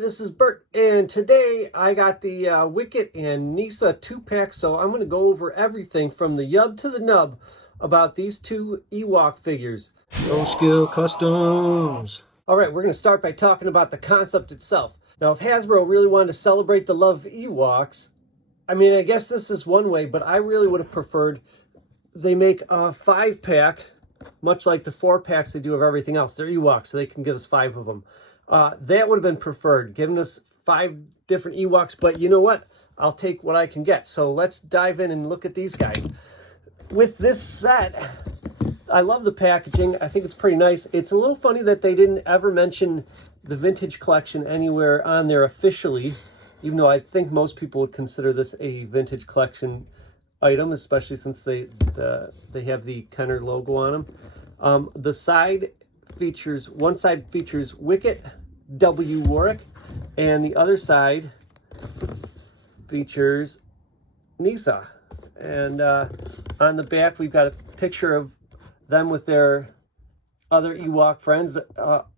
this is Bert, and today I got the Wicket and Kneesaa 2-pack, so I'm going to go over everything from the yub to the nub about these two Ewok figures. No Skill Customs. Alright, we're going to start by talking about the concept itself. Now, if Hasbro really wanted to celebrate the love of Ewoks, I mean, I guess this is one way, but I really would have preferred they make a 5-pack, much like the 4-packs they do of everything else. They're Ewoks, so they can give us 5 of them. That would have been preferred, giving us 5 different Ewoks, but you know what? I'll take what I can get. So let's dive in and look at these guys. With this set, I love the packaging. I think it's pretty nice. It's a little funny that they didn't ever mention the vintage collection anywhere on there officially, even though I think most people would consider this a vintage collection item, especially since they have the Kenner logo on them. The side features, one side features Wicket W. Warwick, and the other side features Kneesaa. And on the back, we've got a picture of them with their other Ewok friends.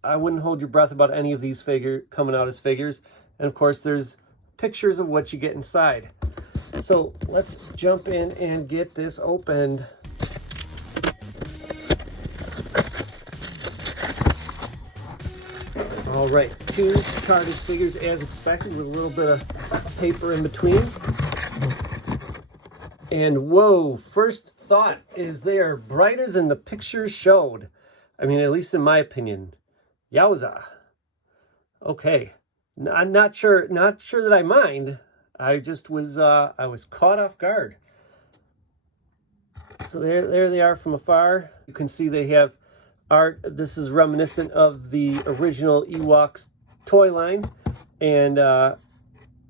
I wouldn't hold your breath about any of these coming out as figures. And of course, there's pictures of what you get inside. So let's jump in and get this opened. All right, 2 carded figures as expected with a little bit of paper in between. And whoa, first thought is they are brighter than the pictures showed. I mean, at least in my opinion. Yowza. Okay, I'm not sure that I mind. I just was I was caught off guard. So there they are from afar. You can see they have art. This is reminiscent of the original Ewoks toy line, and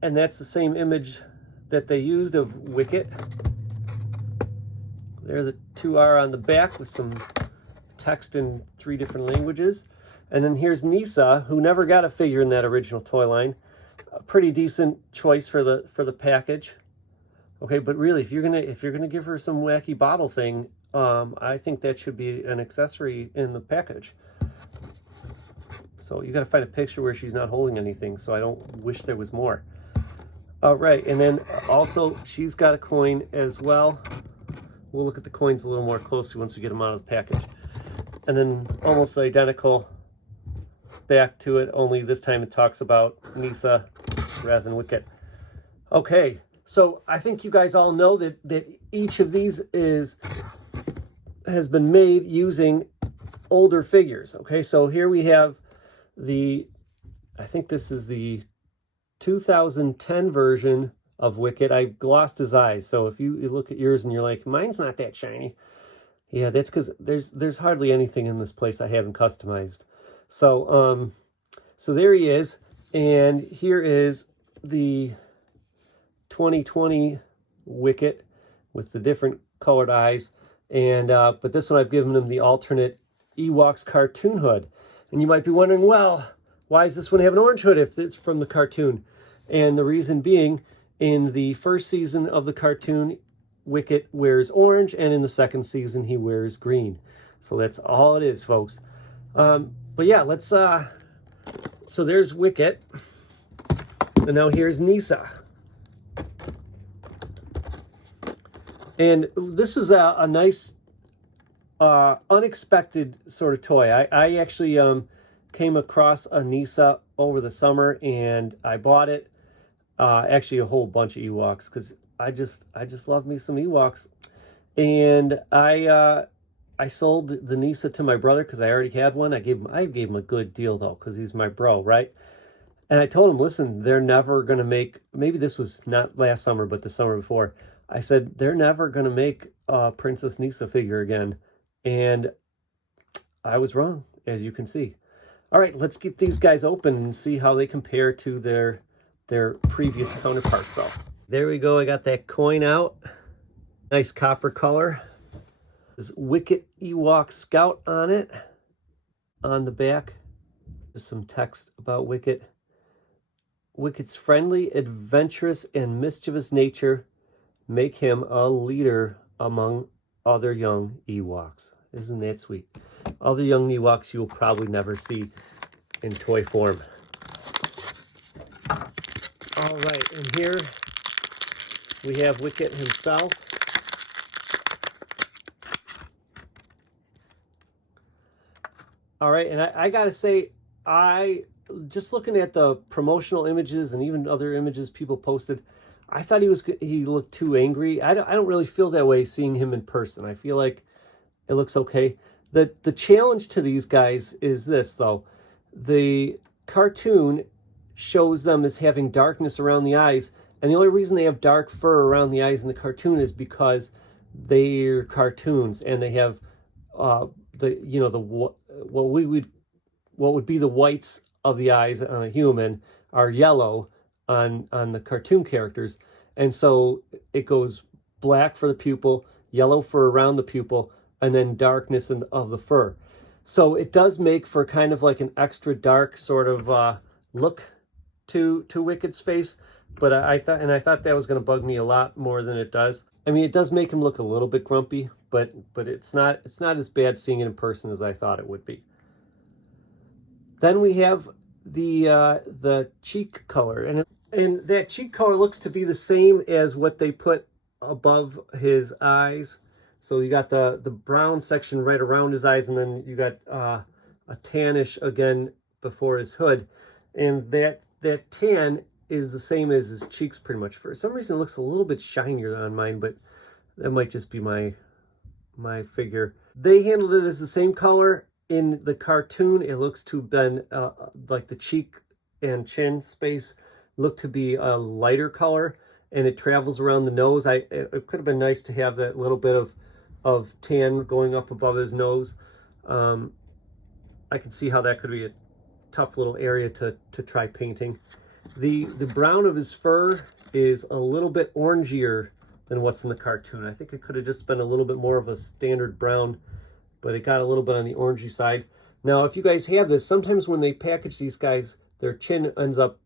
that's the same image that they used of Wicket. There the 2 are on the back with some text in 3 different languages. And then here's Kneesaa, who never got a figure in that original toy line. A pretty decent choice for the package. Okay, but really, if you're gonna give her some wacky bottle thing, I think that should be an accessory in the package. So you got to find a picture where she's not holding anything, so I don't wish there was more. All right, and then also she's got a coin as well. We'll look at the coins a little more closely once we get them out of the package. And then almost identical back to it, only this time it talks about Kneesaa rather than Wicket. Okay, so I think you guys all know that each of these has been made using older figures. Okay, so here we have I think this is the 2010 version of Wicket. I glossed his eyes, so if you look at yours and you're like, mine's not that shiny. Yeah, that's because there's hardly anything in this place I haven't customized. So so there he is, and here is the 2020 Wicket with the different colored eyes. And but this one I've given him the alternate Ewoks cartoon hood. And you might be wondering, well, why does this one have an orange hood if it's from the cartoon? And the reason being, in the first season of the cartoon, Wicket wears orange, and in the second season he wears green. So that's all it is, folks. But yeah, let's so there's Wicket, and now here's Kneesaa. And this is a nice, unexpected sort of toy. I actually came across a Kneesaa over the summer, and I bought it. Actually, a whole bunch of Ewoks, because I just love me some Ewoks. And I sold the Kneesaa to my brother because I already had one. I gave him a good deal though, because he's my bro, right? And I told him, listen, they're never gonna make. Maybe this was not last summer, but the summer before. I said, they're never going to make a Princess Kneesaa figure again. And I was wrong, as you can see. All right, let's get these guys open and see how they compare to their previous counterparts. So there we go. I got that coin out. Nice copper color. There's Wicket Ewok Scout on it. On the back, there's some text about Wicket. Wicket's friendly, adventurous, and mischievous nature make him a leader among other young Ewoks. Isn't that sweet? Other young Ewoks you will probably never see in toy form. All right, and here we have Wicket himself. All right, and I gotta say, just looking at the promotional images and even other images people posted, I thought he looked too angry. I don't really feel that way seeing him in person. I feel like it looks okay. The challenge to these guys is this, though. The cartoon shows them as having darkness around the eyes, and the only reason they have dark fur around the eyes in the cartoon is because they're cartoons and they have what would be the whites of the eyes on a human are yellow on the cartoon characters, and so it goes black for the pupil, yellow for around the pupil, and then darkness of the fur. So it does make for kind of like an extra dark sort of look to Wicket's face, but I thought that was going to bug me a lot more than it does. I mean, it does make him look a little bit grumpy, but it's not as bad seeing it in person as I thought it would be. Then we have the cheek color, and that cheek color looks to be the same as what they put above his eyes. So you got the brown section right around his eyes, and then you got a tannish again before his hood, and that tan is the same as his cheeks pretty much. For some reason, it looks a little bit shinier on mine, but that might just be my figure. They handled it as the same color in the cartoon. It looks to have been like the cheek and chin space look to be a lighter color, and it travels around the nose. It could have been nice to have that little bit of tan going up above his nose. I can see how that could be a tough little area to try painting. The brown of his fur is a little bit orangier than what's in the cartoon. I think it could have just been a little bit more of a standard brown, but it got a little bit on the orangey side. Now, if you guys have this, sometimes when they package these guys, their chin ends up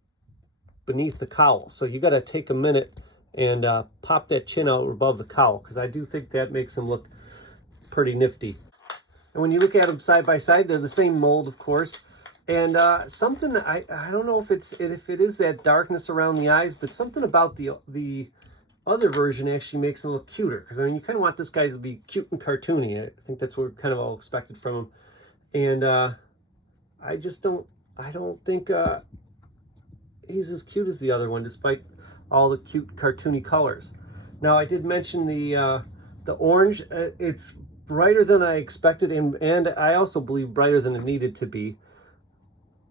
beneath the cowl. So you got to take a minute and pop that chin out above the cowl, because I do think that makes him look pretty nifty. And when you look at them side by side, they're the same mold, of course. And something, I don't know if it is that darkness around the eyes, but something about the other version actually makes him look cuter. Because I mean, you kind of want this guy to be cute and cartoony. I think that's what we kind of all expected from him. And I don't think he's as cute as the other one, despite all the cute cartoony colors. Now, I did mention the orange. It's brighter than I expected, and I also believe brighter than it needed to be.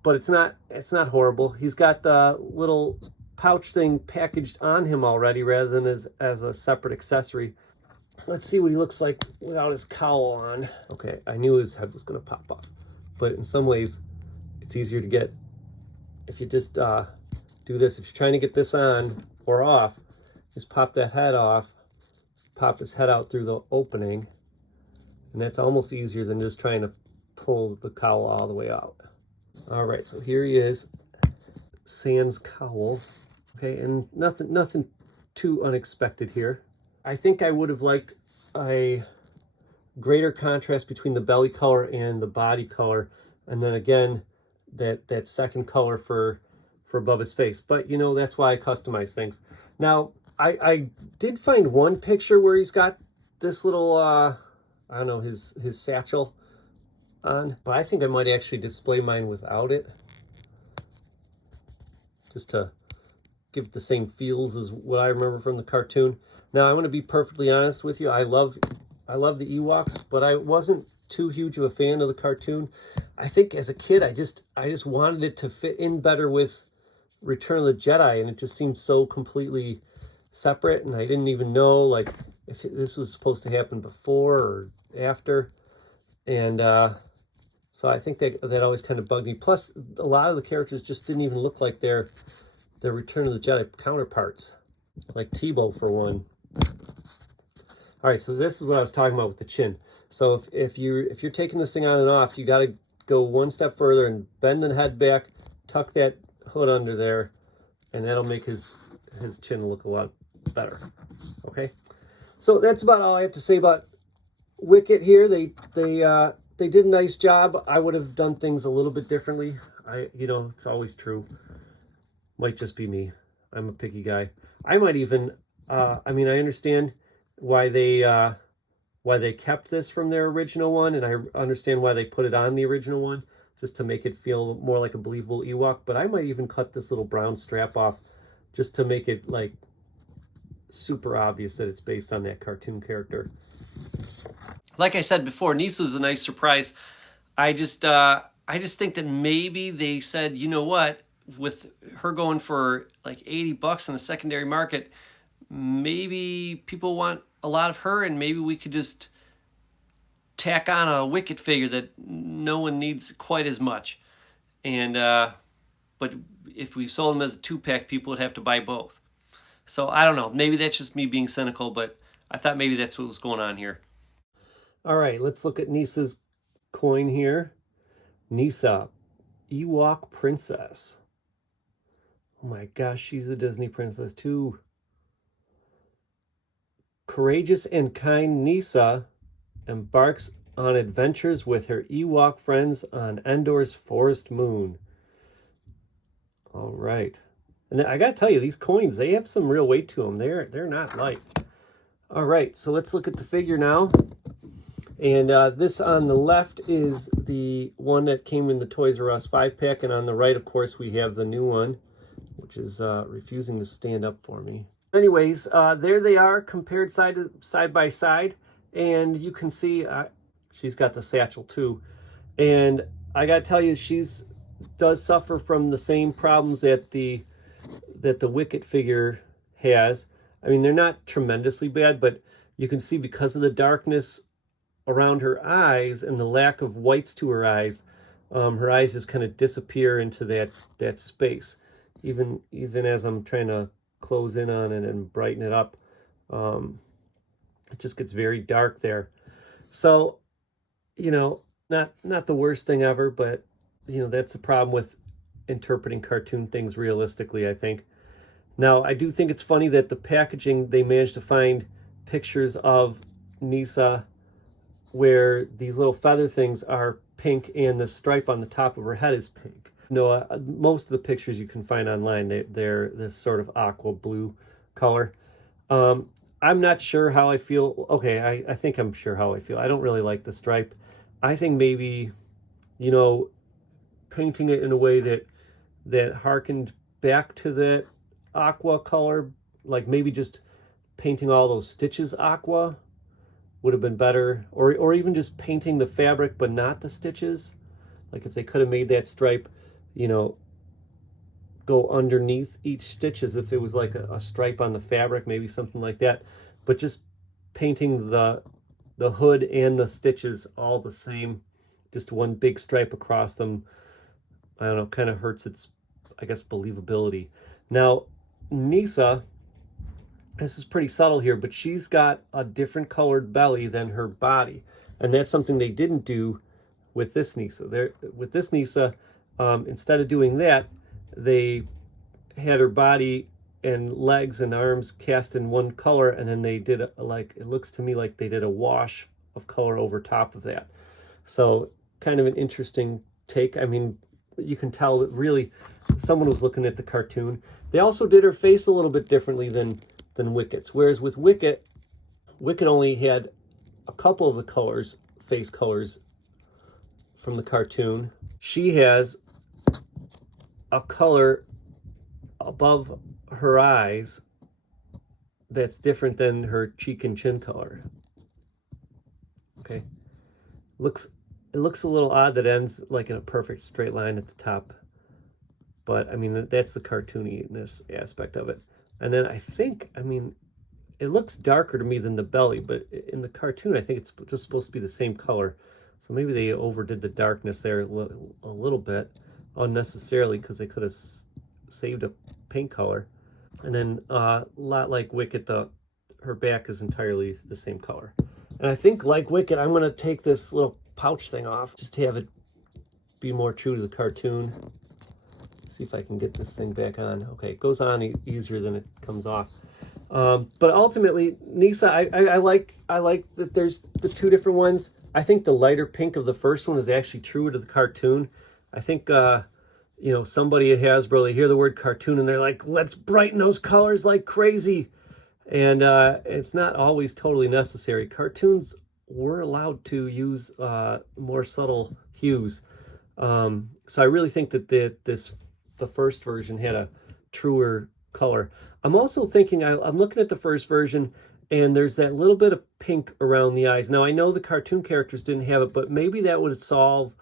But it's not horrible. He's got the little pouch thing packaged on him already rather than as a separate accessory. Let's see what he looks like without his cowl on. Okay, I knew his head was going to pop off, but in some ways it's easier to get if you just do this. If you're trying to get this on or off, just pop that head off, pop his head out through the opening, and that's almost easier than just trying to pull the cowl all the way out. All right, so here he is, sans cowl. Okay, and nothing too unexpected here. I think I would have liked a greater contrast between the belly color and the body color, and then again that second color for above his face. But you know, that's why I customize things. Now, I did find one picture where he's got this little I don't know, his satchel on, but I think I might actually display mine without it, just to give it the same feels as what I remember from the cartoon. Now, I'm going to be perfectly honest with you. I love the Ewoks, but I wasn't too huge of a fan of the cartoon. I think as a kid, I just wanted it to fit in better with Return of the Jedi, and it just seemed so completely separate, and I didn't even know like if this was supposed to happen before or after. And so I think that always kind of bugged me. Plus, a lot of the characters just didn't even look like their Return of the Jedi counterparts, like Tebow for one. All right, so this is what I was talking about with the chin. So if you're taking this thing on and off, you got to go one step further and bend the head back, tuck that hood under there, and that'll make his chin look a lot better. Okay, so that's about all I have to say about Wicket here. They did a nice job. I would have done things a little bit differently. It's always true. Might just be me. I'm a picky guy. I might even, I mean, I understand why they kept this from their original one, and I understand why they put it on the original one, just to make it feel more like a believable Ewok. But I might even cut this little brown strap off just to make it like super obvious that it's based on that cartoon character. Like I said before, Kneesaa's a nice surprise. I just think that maybe they said, you know what, with her going for like $80 in the secondary market, maybe people want a lot of her, and maybe we could just tack on a Wicket figure that no one needs quite as much. And but if we sold them as a 2-pack, people would have to buy both. So I don't know. Maybe that's just me being cynical, but I thought maybe that's what was going on here. All right, let's look at Kneesaa's coin here. Kneesaa, Ewok princess. Oh my gosh, she's a Disney princess too. Courageous and kind Kneesaa embarks on adventures with her Ewok friends on Endor's forest moon. All right. And I got to tell you, these coins, they have some real weight to them. They're not light. All right, so let's look at the figure now. And this on the left is the one that came in the Toys R Us 5-pack. And on the right, of course, we have the new one, which is refusing to stand up for me. Anyways, there they are compared side by side. And you can see she's got the satchel too. And I got to tell you, does suffer from the same problems that the Wicket figure has. I mean, they're not tremendously bad, but you can see because of the darkness around her eyes and the lack of whites to her eyes just kind of disappear into that space. Even as I'm trying to close in on it and brighten it up, it just gets very dark there. So, you know, not the worst thing ever, but you know, that's the problem with interpreting cartoon things realistically, I think. Now, I do think it's funny that the packaging, they managed to find pictures of Kneesaa where these little feather things are pink and the stripe on the top of her head is pink. No, most of the pictures you can find online, they're this sort of aqua blue color. I'm not sure how I feel. Okay, I think I'm sure how I feel. I don't really like the stripe. I think maybe, you know, painting it in a way that harkened back to that aqua color, like maybe just painting all those stitches aqua would have been better, or even just painting the fabric but not the stitches. Like if they could have made that stripe, you know, go underneath each stitch as if it was like a stripe on the fabric, maybe something like that, but just painting the hood and the stitches all the same, just one big stripe across them. I don't know, kind of hurts its, I guess, believability. Now, Kneesaa, this is pretty subtle here, but she's got a different colored belly than her body. And that's something they didn't do with this Kneesaa. With this Kneesaa, instead of doing that, they had her body and legs and arms cast in one color, and then they did it looks to me like they did a wash of color over top of that. So kind of an interesting take. I mean, you can tell that really someone was looking at the cartoon. They also did her face a little bit differently than Wicket's. Whereas with Wicket only had a couple of the face colors from the cartoon. She has a color above her eyes that's different than her cheek and chin color. Okay. It looks a little odd that it ends like in a perfect straight line at the top. But, I mean, that's the cartooniness aspect of it. And then I think, I mean, it looks darker to me than the belly, but in the cartoon, I think it's just supposed to be the same color. So maybe they overdid the darkness there a little bit unnecessarily, because they could have saved a paint color. And then a lot like Wicket, her back is entirely the same color. And I think, like Wicket, I'm going to take this little pouch thing off just to have it be more true to the cartoon. See if I can get this thing back on. Okay, it goes on easier than it comes off. But ultimately, Kneesaa, I like that there's the two different ones. I think the lighter pink of the first one is actually true to the cartoon. I think you know, somebody at Hasbro, they hear the word cartoon and they're like, let's brighten those colors like crazy. And it's not always totally necessary. Cartoons were allowed to use more subtle hues. So I really think that the first version had a truer color. I'm also thinking, I'm looking at the first version, and there's that little bit of pink around the eyes. Now, I know the cartoon characters didn't have it, but maybe that would solve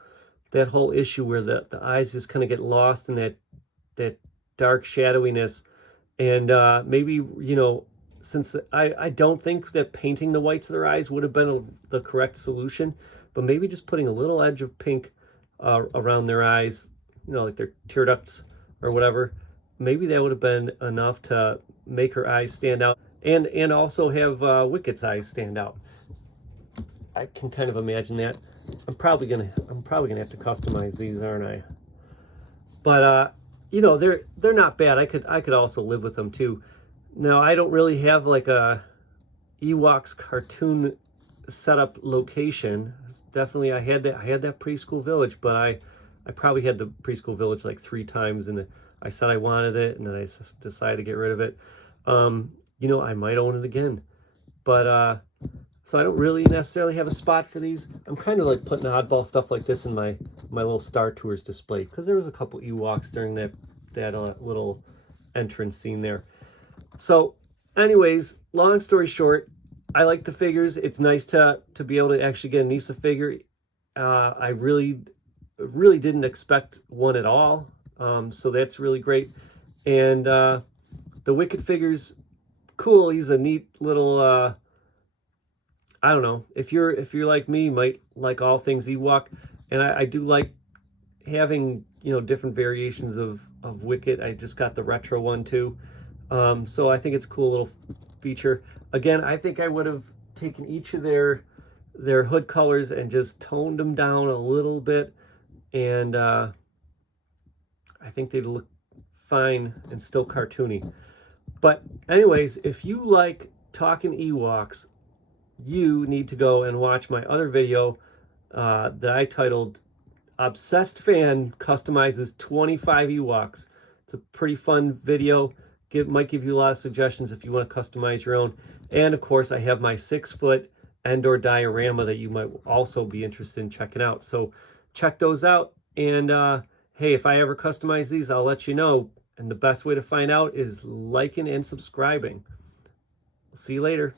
that whole issue where the eyes just kind of get lost in that dark shadowiness. And maybe, you know, since I don't think that painting the whites of their eyes would have been the correct solution, but maybe just putting a little edge of pink around their eyes, you know, like their tear ducts or whatever, maybe that would have been enough to make her eyes stand out, and also have Wicket's eyes stand out. I can kind of imagine that. I'm probably gonna have to customize these, aren't I? But you know, they're not bad. I could also live with them too. Now, I don't really have like a Ewoks cartoon setup location. Definitely, I had that preschool village, but I probably had the preschool village like 3 times, and I said I wanted it, and then I decided to get rid of it. You know, I might own it again, but so I don't really necessarily have a spot for these. I'm kind of like putting oddball stuff like this in my little Star Tours display, because there was a couple Ewoks during that little entrance scene there. So anyways, long story short, I like the figures. It's nice to be able to actually get a Kneesaa figure. I really didn't expect one at all. So that's really great. And the Wicket figure's cool. He's a neat little I don't know. If you're like me, you might like all things Ewok. And I do like having, you know, different variations of Wicket. I just got the retro one too. So I think it's a cool little feature. Again, I think I would have taken each of their hood colors and just toned them down a little bit, and I think they'd look fine and still cartoony. But anyways, if you like talking Ewoks, you need to go and watch my other video that I titled Obsessed Fan Customizes 25 Ewoks. It's a pretty fun video. Might give you a lot of suggestions if you want to customize your own. And of course, I have my 6-foot Endor diorama that you might also be interested in checking out. So check those out. And hey, if I ever customize these, I'll let you know. And the best way to find out is liking and subscribing. See you later.